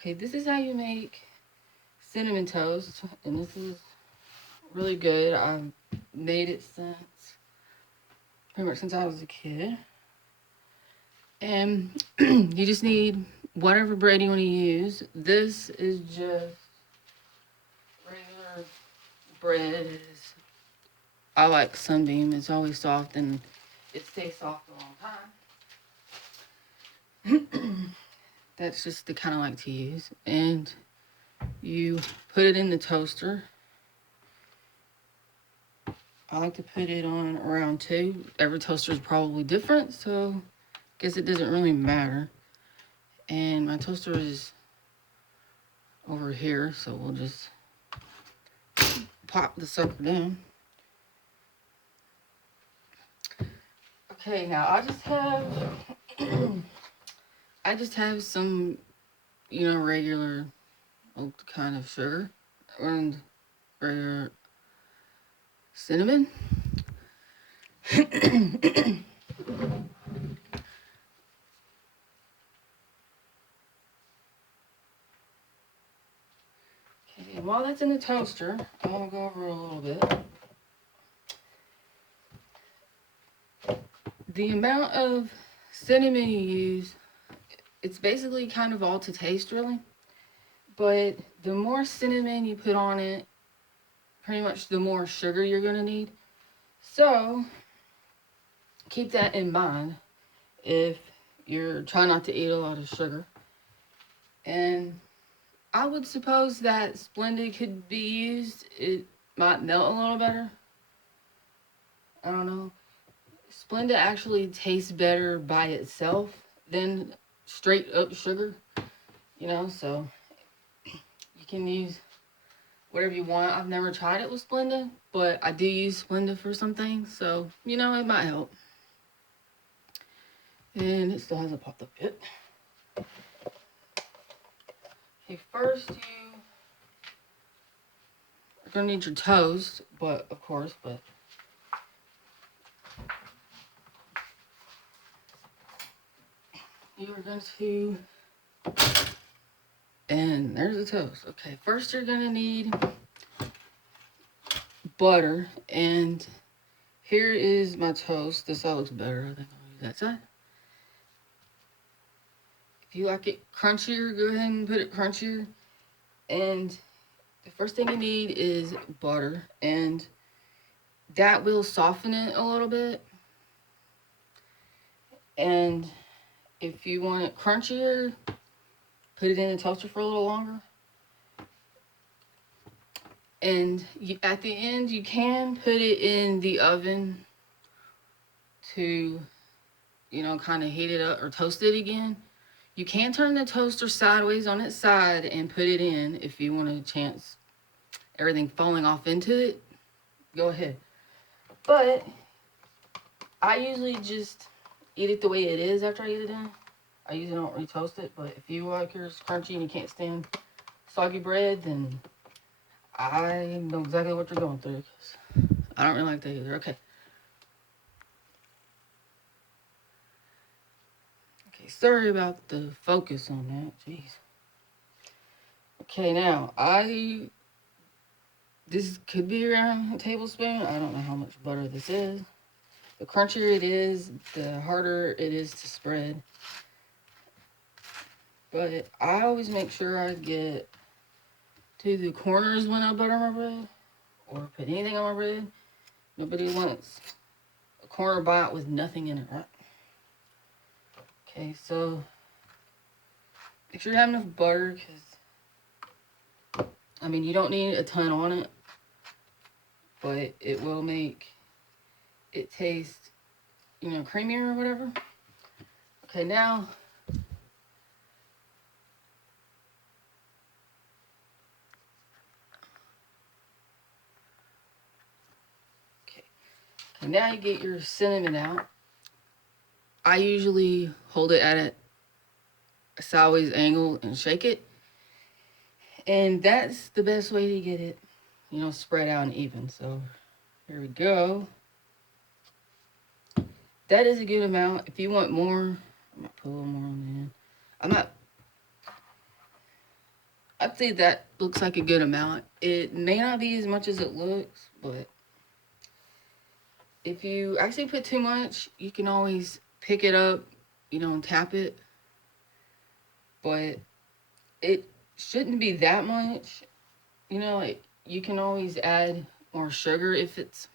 Okay, this is how you make cinnamon toast, and this is really good. I've made it since pretty much since I was a kid. And you just need whatever bread you want to use. This is just regular bread. I like Sunbeam. It's always soft and it stays soft a long time. That's just the kind I like to use. And you put it in the toaster. I like to put it on around 2. Every toaster is probably different, so I guess it doesn't really matter. And my toaster is over here, so we'll just pop the sucker down. Okay, now I just have some, regular old kind of sugar and regular cinnamon. Okay, and while that's in the toaster, I'm gonna go over a little bit. The amount of cinnamon you use, it's basically kind of all to taste, really. But the more cinnamon you put on it, pretty much the more sugar you're gonna need. So keep that in mind if you're trying not to eat a lot of sugar. And I would suppose that Splenda could be used. It might melt a little better. I don't know. Splenda actually tastes better by itself than straight up sugar, so you can use whatever you want. I've never tried it with Splenda, but I do use Splenda for some things, so it might help. And it still hasn't popped up yet. Okay, first you're gonna need your toast, but you're going to, and there's the toast. Okay, first you're gonna need butter, and here is my toast. This side looks better. I think I'll use that side. If you like it crunchier, go ahead and put it crunchier. And the first thing you need is butter, and that will soften it a little bit. And if you want it crunchier, put it in the toaster for a little longer. And at the end, you can put it in the oven to, kind of heat it up or toast it again. You can turn the toaster sideways on its side and put it in if you want a chance everything falling off into it. Go ahead. But I usually just eat it the way it is after I eat it in. I usually don't retoast it, but if you like yours crunchy and you can't stand soggy bread, then I know exactly what you're going through. Cause I don't really like that either. Okay. Okay, sorry about the focus on that. Jeez. Okay, now this could be around a tablespoon. I don't know how much butter this is. The crunchier it is, the harder it is to spread. But I always make sure I get to the corners when I butter my bread or put anything on my bread. Nobody wants a corner bite with nothing in it, right? Okay, so make sure you have enough butter because, you don't need a ton on it, but it will make it taste, creamier or whatever. Okay, now now you get your cinnamon out. I usually hold it at a sideways angle and shake it. And that's the best way to get it, spread out and even. So here we go. That is a good amount. If you want more, I might put a little more on the end. I'm not. I'd say that looks like a good amount. It may not be as much as it looks, but if you actually put too much, you can always pick it up, and tap it. But it shouldn't be that much. Like you can always add more sugar if it's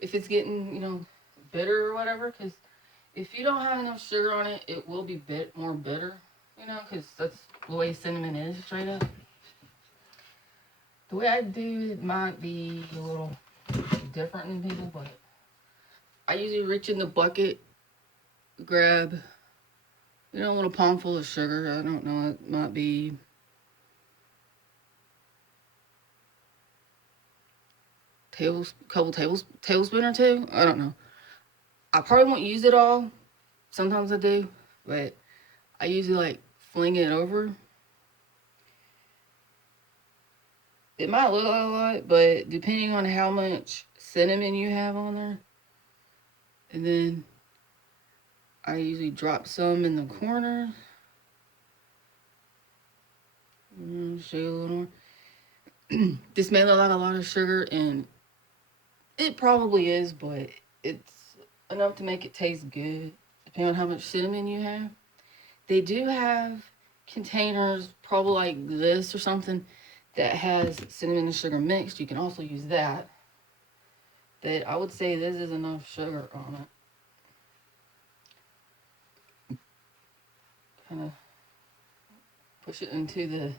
getting bitter or whatever. Because if you don't have enough sugar on it, it will be bit more bitter. Because that's the way cinnamon is straight up. The way I do it might be a little different than people, but I usually reach in the bucket, grab, a little palm full of sugar. I don't know, it might be tablespoon or two. I don't know. I probably won't use it all. Sometimes I do, but I usually like fling it over. It might look like a lot, but depending on how much cinnamon you have on there, and then I usually drop some in the corner. Show you a little more. This may look like a lot of sugar, and it probably is, but it's enough to make it taste good, depending on how much cinnamon you have. They do have containers, probably like this or something, that has cinnamon and sugar mixed. You can also use that. But I would say this is enough sugar on it. Kind of push it into the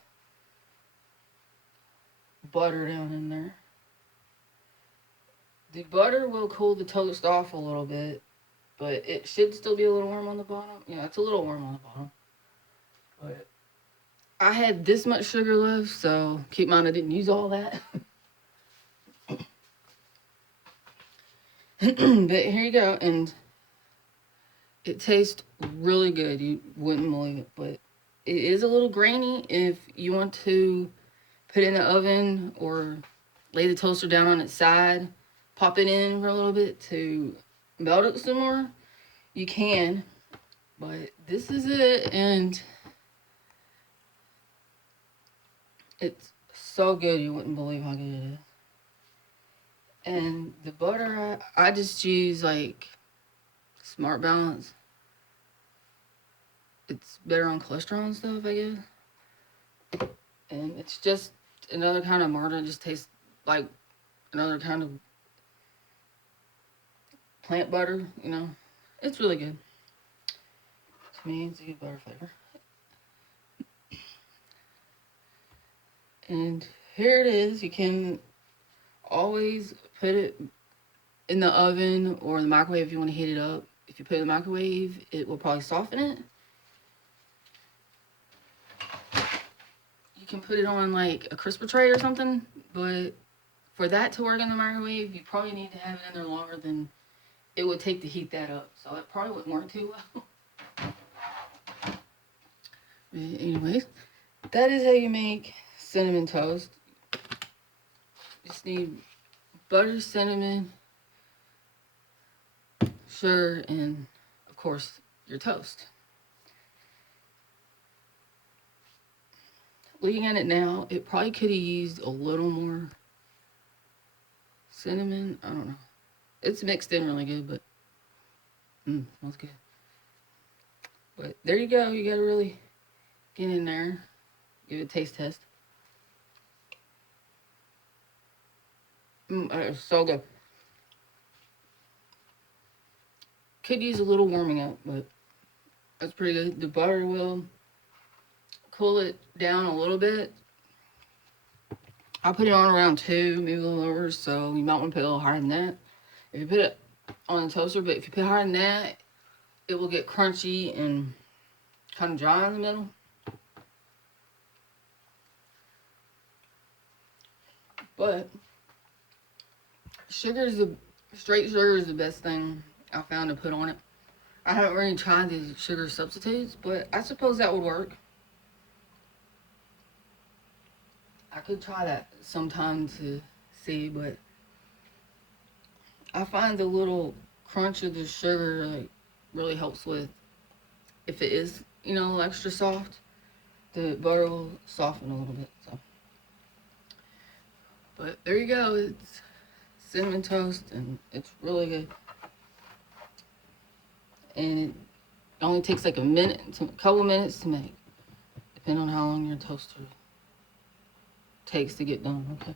butter down in there. The butter will cool the toast off a little bit, but it should still be a little warm on the bottom. Yeah, it's a little warm on the bottom. But I had this much sugar left, so keep in mind I didn't use all that. But here you go, and it tastes really good. You wouldn't believe it, but it is a little grainy. If you want to put it in the oven or lay the toaster down on its side, pop it in for a little bit to melt it some more, you can. But this is it, and it's so good you wouldn't believe how good it is. And the butter, I just use like Smart Balance. It's better on cholesterol and stuff, I guess. And it's just another kind of margarine. It just tastes like another kind of plant butter, It's really good. To me, it's a good butter flavor. And here it is. You can always put it in the oven or the microwave if you want to heat it up. If you put it in the microwave, it will probably soften it. You can put it on like a crisper tray or something, but for that to work in the microwave, you probably need to have it in there longer than it would take to heat that up. So it probably wouldn't work too well. Anyways, that is how you make cinnamon toast. Just need butter, cinnamon, sugar, and of course your toast. Looking at it now, it probably could have used a little more cinnamon. I don't know. It's mixed in really good, but smells good. But there you go. You gotta really get in there. Give it a taste test. It's so good. Could use a little warming up, but that's pretty good. The butter will cool it down a little bit. I'll put it on around 2, maybe a little lower, so you might want to put a little higher than that. If you put it on the toaster, but if you put higher than that, it will get crunchy and kind of dry in the middle. But straight sugar is the best thing I found to put on it. I haven't really tried these sugar substitutes, but I suppose that would work. I could try that sometime to see, but I find the little crunch of the sugar like really helps with if it is extra soft. the butter will soften a little bit. So, but there you go. It's cinnamon toast, and it's really good. And it only takes like a couple minutes to make, depending on how long your toaster takes to get done. Okay.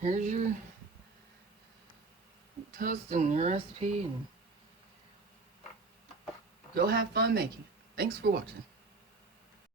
Here's your toast and your recipe, and go have fun making it. Thanks for watching.